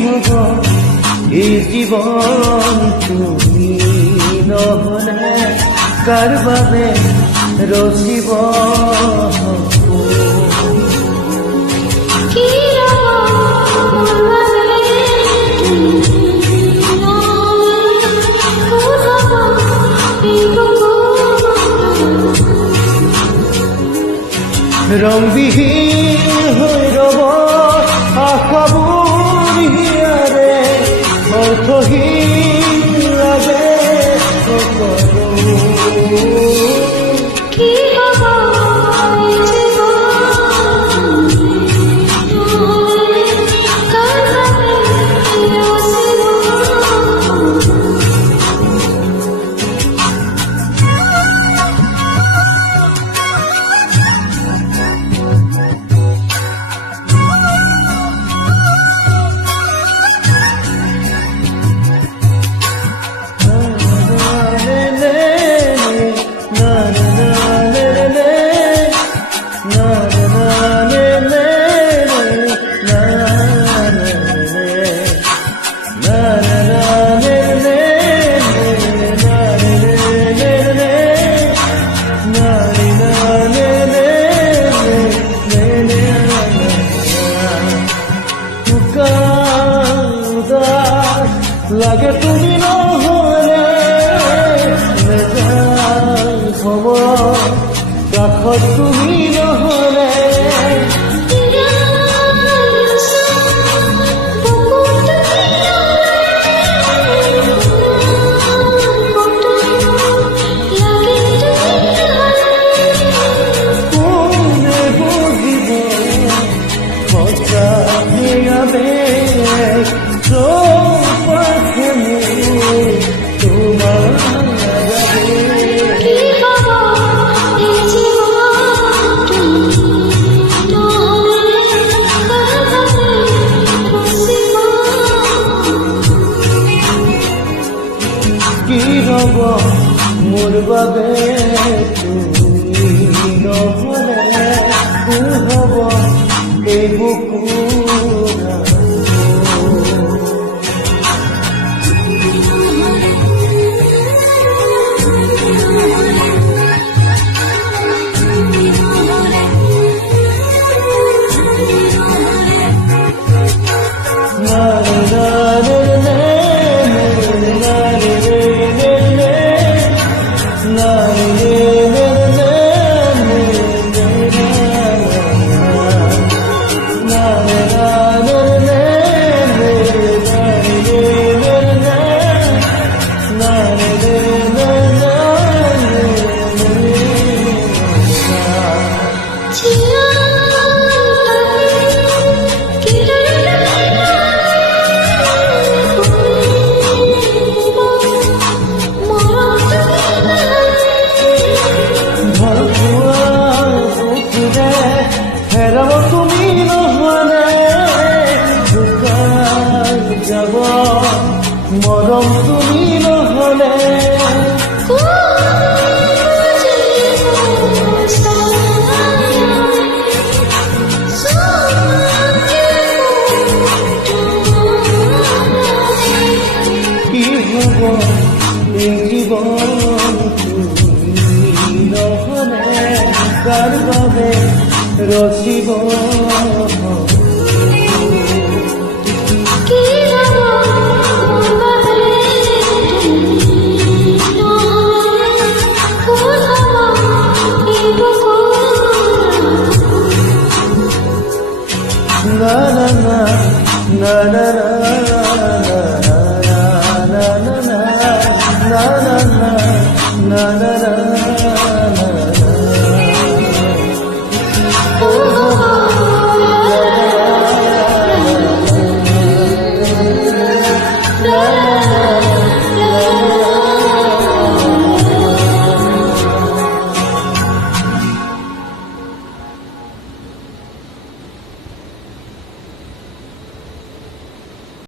হব এই জীবন তুমি নহলে কাৰ বাবে ৰচিব ৰংবিহীন হৈ ৰব আশাবোৰ হিয়াৰে অৰ্থহীন লাগে সকলো লাগে তুমি নহলে নেযায় খবৰ কাষত তুমি নহলে কোনে বুজিব সঁচাকে আবেগ মোৰ বাবে তুমি নহলে হ'ব এই বুকুৰ তুমি নহলে যাব মৰম তুমি নহলে কি হ'ব এই জীৱন তুমি নহলে কাৰ বাবে ৰচিব na na na na na na na na na na na na na na